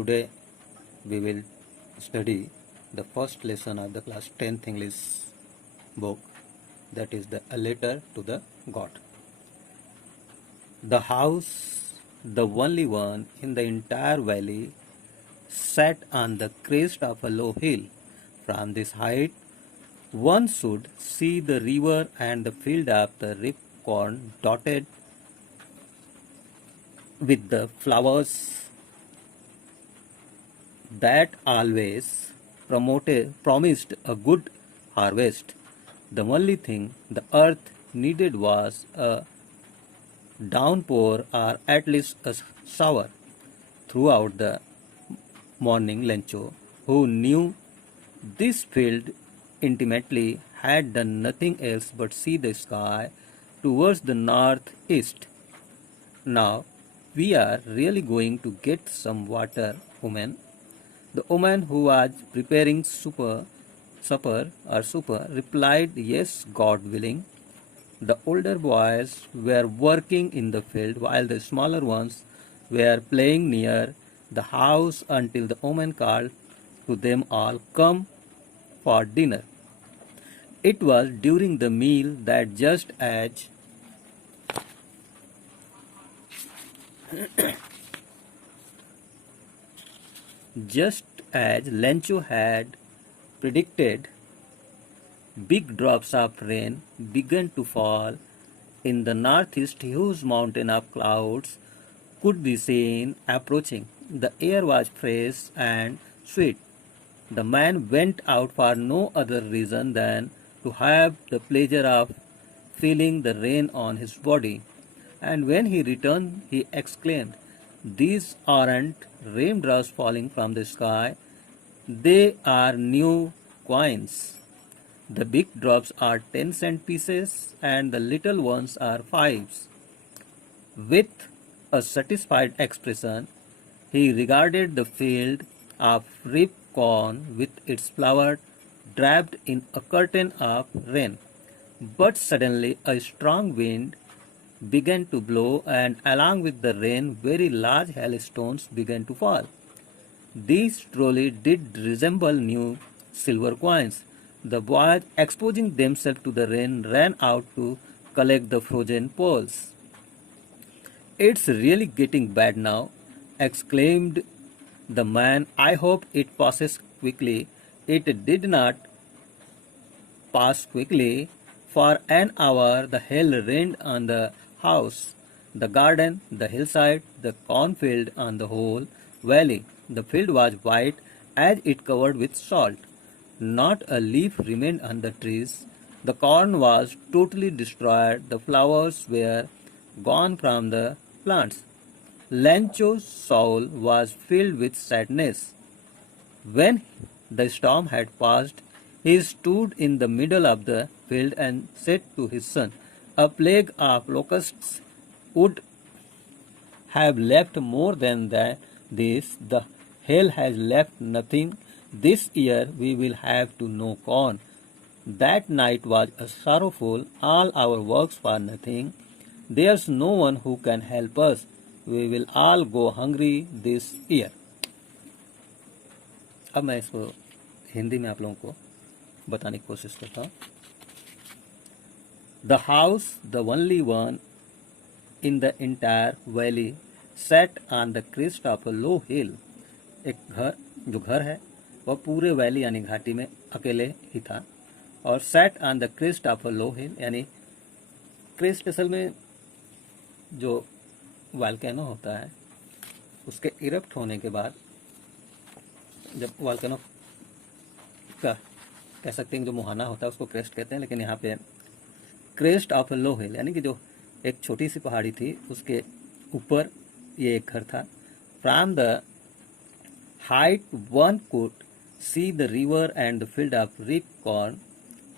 Today we will study the first lesson of the class 10th English book, that is A Letter to the God. The house, the only one in the entire valley, sat on the crest of a low hill. From this height one should see the river and the field of the ripe corn dotted with the flowers that always promised a good harvest. The only thing the earth needed was a downpour, or at least a shower. Throughout the morning, Lencho, who knew this field intimately, had done nothing else but see the sky towards the northeast. Now we are really going to get some water, woman. The woman who was preparing supper replied, "Yes, God willing." The older boys were working in the field while the smaller ones were playing near the house until the woman called to them all, "Come for dinner." It was during the meal that just as Lencho had predicted, big drops of rain began to fall. In the northeast, huge mountain of clouds could be seen approaching. The air was fresh and sweet. The man went out for no other reason than to have the pleasure of feeling the rain on his body. And when he returned, he exclaimed, "These aren't raindrops falling from the sky, they are new coins. The big drops are 10-cent pieces and the little ones are fives." With a satisfied expression, he regarded the field of ripe corn with its flower draped in a curtain of rain. But suddenly a strong wind began to blow, and along with the rain, very large hailstones began to fall. These truly did resemble new silver coins. The boys, exposing themselves to the rain, ran out to collect the frozen pearls. "It's really getting bad now," exclaimed the man. "I hope it passes quickly." It did not pass quickly. For an hour the hail rained on the house, the garden, the hillside, the cornfield, on the whole valley. The field was white as it covered with salt. Not a leaf remained on the trees. The corn was totally destroyed. The flowers were gone from the plants. Lancho's soul was filled with sadness. When the storm had passed, he stood in the middle of the field and said to his son, "A plague of locusts would have left more than this. The hail has left nothing. This year we will have to no corn." That night was sorrowful. "All our works for nothing. There's no one who can help us. We will all go hungry this year." अब मैं इसको हिंदी में आप लोगों को बताने की कोशिश करता हूँ. The house, the only one in the entire valley, sat on the crest of a low hill. जो घर है वह पूरे वैली यानी घाटी में अकेले ही था. और sat on the crest of a low hill यानी क्रेस्ट असल में जो वॉल्केनो होता है उसके इरप्ट होने के बाद, जब वॉल्केनो का कह सकते हैं जो मुहाना होता है उसको क्रेस्ट कहते हैं, लेकिन यहाँ पे क्रेस्ट ऑफ लो हिल यानी कि जो एक छोटी सी पहाड़ी थी उसके ऊपर ये एक घर था. From the height one could see the river and the field of ripe corn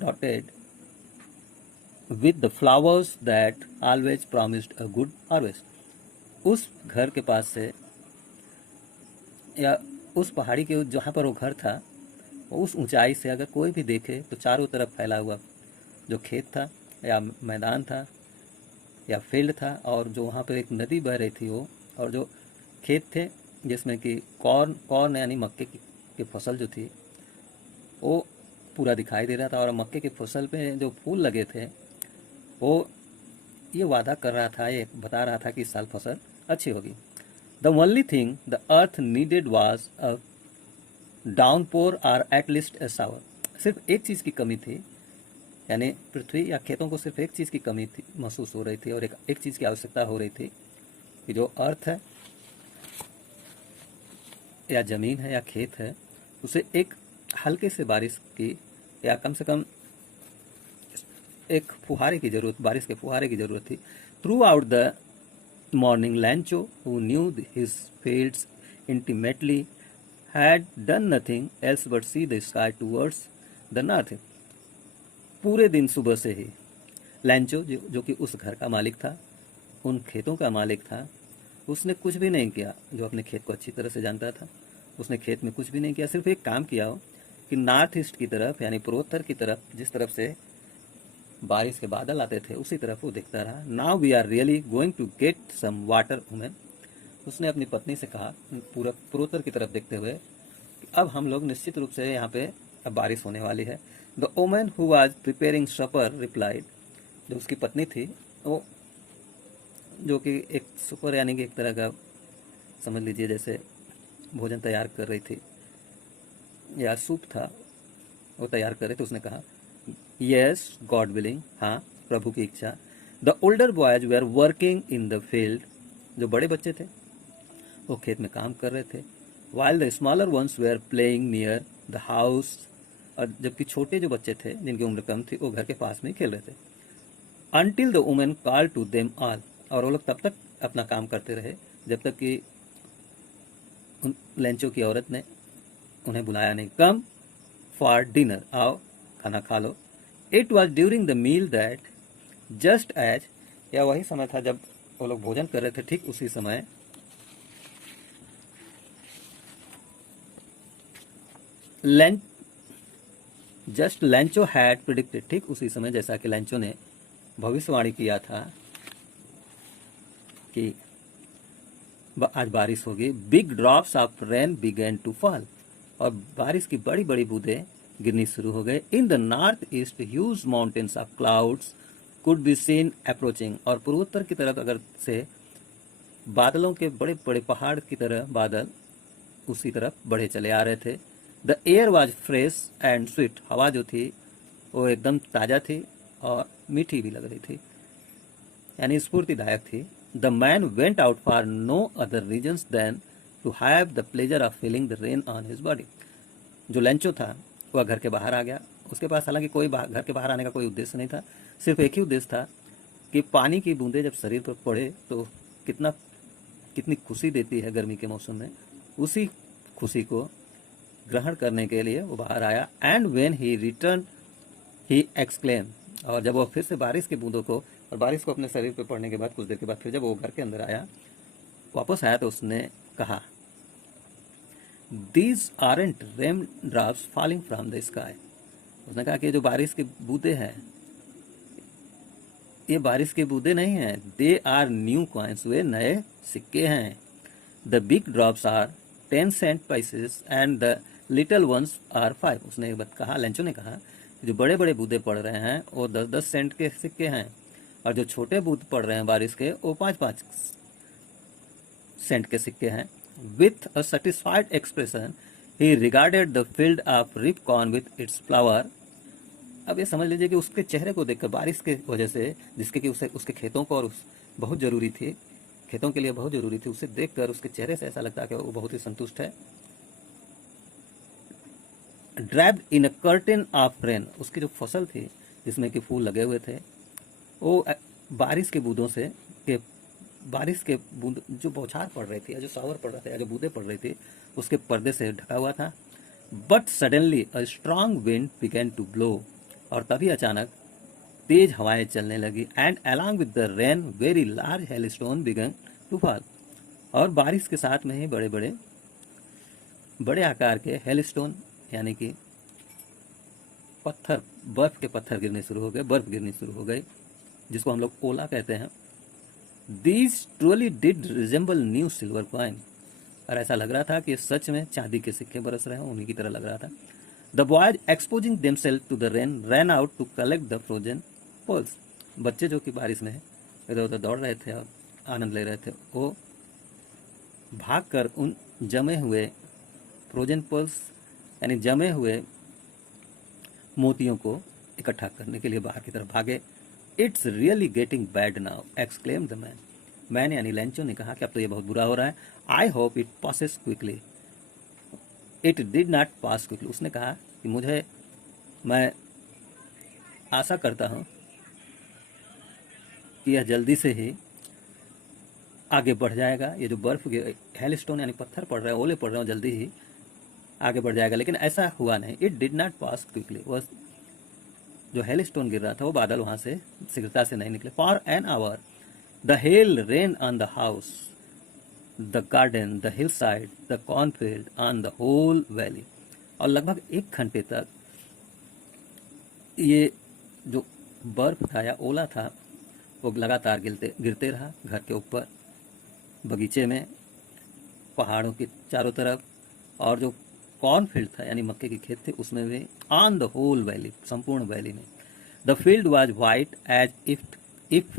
dotted with the flowers that always promised a good harvest. उस घर के पास से या उस पहाड़ी के जहाँ पर वो घर था, उस ऊंचाई से अगर कोई भी देखे तो चारों तरफ फैला हुआ जो खेत था या मैदान था या फील्ड था, और जो वहाँ पर एक नदी बह रही थी वो, और जो खेत थे जिसमें कि कॉर्न यानी मक्के की फसल जो थी वो पूरा दिखाई दे रहा था, और मक्के की फसल पे जो फूल लगे थे वो ये वादा कर रहा था, ये बता रहा था कि इस साल फसल अच्छी होगी। The only thing the earth needed was a downpour or at least a shower. सिर्फ एक चीज़ की कमी थी, यानी पृथ्वी या खेतों को सिर्फ एक चीज़ की कमी थी महसूस हो रही थी, और एक चीज़ की आवश्यकता हो रही थी कि जो अर्थ है या ज़मीन है या खेत है उसे एक हल्के से बारिश की या कम से कम एक फुहारे की जरूरत, बारिश के फुहारे की जरूरत थी। Through out the morning लैंचो who knew his fields intimately had done nothing else but see the sky towards the north. पूरे दिन सुबह से ही लैंचो जो कि उस घर का मालिक था, उन खेतों का मालिक था, उसने कुछ भी नहीं किया। जो अपने खेत को अच्छी तरह से जानता था, उसने खेत में कुछ भी नहीं किया, सिर्फ एक काम किया हो कि नॉर्थ ईस्ट की तरफ यानी पूर्वोत्तर की तरफ, जिस तरफ से बारिश के बादल आते थे उसी तरफ वो देखता रहा। Now we are really going to get some water woman. उसने अपनी पत्नी से कहा पूर्वोत्तर की तरफ देखते हुए कि अब हम लोग निश्चित रूप से यहाँ पे अब बारिश होने वाली है। The woman who was preparing supper replied. जो उसकी पत्नी थी वो, जो कि एक सुपर यानी कि एक तरह का समझ लीजिए जैसे भोजन तैयार कर रही थी या सूप था वो तैयार कर रहे थे, उसने कहा यस गॉड विलिंग, हाँ प्रभु की इच्छा। The older boys were working in the field. जो बड़े बच्चे थे वो खेत में काम कर रहे थे। While the smaller ones were playing near the house. और जबकि छोटे जो बच्चे थे जिनकी उम्र कम थी वो घर के पास में ही खेल रहे थे। Until the woman call to them all. और वो लोग तब तक अपना काम करते रहे जब तक कि लेंचो की औरत ने उन्हें बुलाया नहीं। कम फॉर डिनर, आओ खाना खा लो। It was during the meal that just as, यह वही समय था जब वो लोग भोजन कर रहे थे, ठीक उसी समय लैंचो हैड प्रिडिक्टेड, ठीक उसी समय जैसा कि लैंचो ने भविष्यवाणी किया था कि आज बारिश होगी। Big drops of rain began to fall. और बारिश की बड़ी बड़ी बूंदें गिरनी शुरू हो गए। In the north east huge mountains of clouds could be seen approaching. और पूर्वोत्तर की तरफ अगर से बादलों के बड़े बड़े पहाड़ की तरह बादल उसी तरफ बढ़े चले आ रहे थे। The air was fresh and sweet. हवा जो थी वो एकदम ताज़ा थी और मीठी भी लग रही थी, यानी स्फूर्तिदायक थी। The man went out for no other reasons than to have the pleasure of feeling the rain on his body. जो लेंचो था वह घर के बाहर आ गया। उसके पास हालांकि कोई घर के बाहर आने का कोई उद्देश्य नहीं था, सिर्फ एक ही उद्देश्य था कि पानी की बूंदें जब शरीर पर पड़े तो कितनी खुशी देती है गर्मी के मौसम में। उसी खुशी को ग्रहण करने के लिए वो बाहर आया। And when he return he exclaim. और जब वो फिर से बारिश की बूंदों को और बारिश को अपने शरीर पर पड़ने के बाद कुछ देर के बाद फिर जब वो घर के अंदर आया, वापस आया, तो उसने कहा these aren't rain drops falling from the sky. उसने कहा कि जो बारिश की बूंदें हैं ये बारिश की बूंदें नहीं हैं, दे आर न्यू कॉइन्स, वे नए सिक्के हैं। The big drops are 10 cent pieces and the little ones are 5। उसने कहा, लेंचो ने कहा, जो बड़े बड़े बूंदे पड़ रहे हैं वो 10-10 सेंट के सिक्के हैं, और जो छोटे बूंद पड़ रहे हैं बारिश के वो 5-5 सेंट के सिक्के हैं। With a satisfied expression he regarded the field of ripe corn with its flower. अब ये समझ लीजिए कि उसके चेहरे को देखकर, बारिश के वजह से जिसके कि उसे उसके खेतों को और बहुत जरूरी थी, खेतों के लिए बहुत जरूरी थी, उसे देखकर उसके चेहरे से ऐसा लगता है कि वो बहुत ही संतुष्ट है। Draped in a curtain of rain. उसकी जो फसल थी जिसमें कि फूल लगे हुए थे वो बारिश के बूंदों से के बारिश के बूंद जो बौछार पड़ रही थी या जो शावर पड़ रहा था या जो बूंदें पड़ रही थी उसके पर्दे से ढका हुआ था। But suddenly a strong wind began to blow. और तभी अचानक तेज हवाएं चलने लगी। And along with the rain very large hailstone began to fall. और बारिश के साथ में ही बड़े आकार के हेलस्टोन यानी कि पत्थर, बर्फ के पत्थर गिरने शुरू हो गए, बर्फ गिरनी शुरू हो गई, जिसको हम लोग ओला कहते हैं। These truly did resemble new silver coin. और ऐसा लग रहा था कि सच में चांदी के सिक्के बरस रहे हैं, उन्हीं की तरह लग रहा था। The boys exposing themselves to the rain ran out to collect the frozen pearls. बच्चे जो कि बारिश में इधर उधर दौड़ रहे थे और आनंद ले रहे थे, वो भागकर उन जमे हुए फ्रोजन पर्ल्स यानी जमे हुए मोतियों को इकट्ठा करने के लिए बाहर की तरफ भागे। It's really getting bad now exclaim the man. Man यानी लेंचो ने कहा कि अब तो ये बहुत बुरा हो रहा है। I hope it passes quickly. It did not pass quickly. उसने कहा कि मैं आशा करता हूँ कि यह जल्दी से ही आगे बढ़ जाएगा। ये जो बर्फ हेल स्टोन यानी पत्थर पड़ रहे हैं, ओले पड़ रहे हैं, जल्दी ही आगे बढ़ जाएगा, लेकिन ऐसा हुआ नहीं। It did not pass quickly. वह जो हेल स्टोन गिर रहा था वो बादल वहां से शीघ्रता से नहीं निकले। For an hour the hail rain on the house, the garden, the hillside, the cornfield, on the whole valley. और लगभग 1 घंटे तक ये जो बर्फ था या ओला था वो लगातार गिरते रहा घर के ऊपर, बगीचे में, पहाड़ों के चारों तरफ, और जो कॉर्नफील्ड था यानी मक्के के खेत थे उसमें भी, ऑन द होल वैली, संपूर्ण वैली में। The field was white as if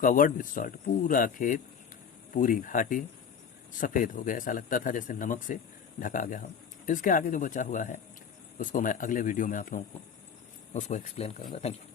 covered with salt. पूरा खेत, पूरी घाटी सफ़ेद हो गया, ऐसा लगता था जैसे नमक से ढका गया हो। इसके आगे जो बचा हुआ है उसको मैं अगले वीडियो में आप लोगों को उसको एक्सप्लेन करूँगा। Thank you.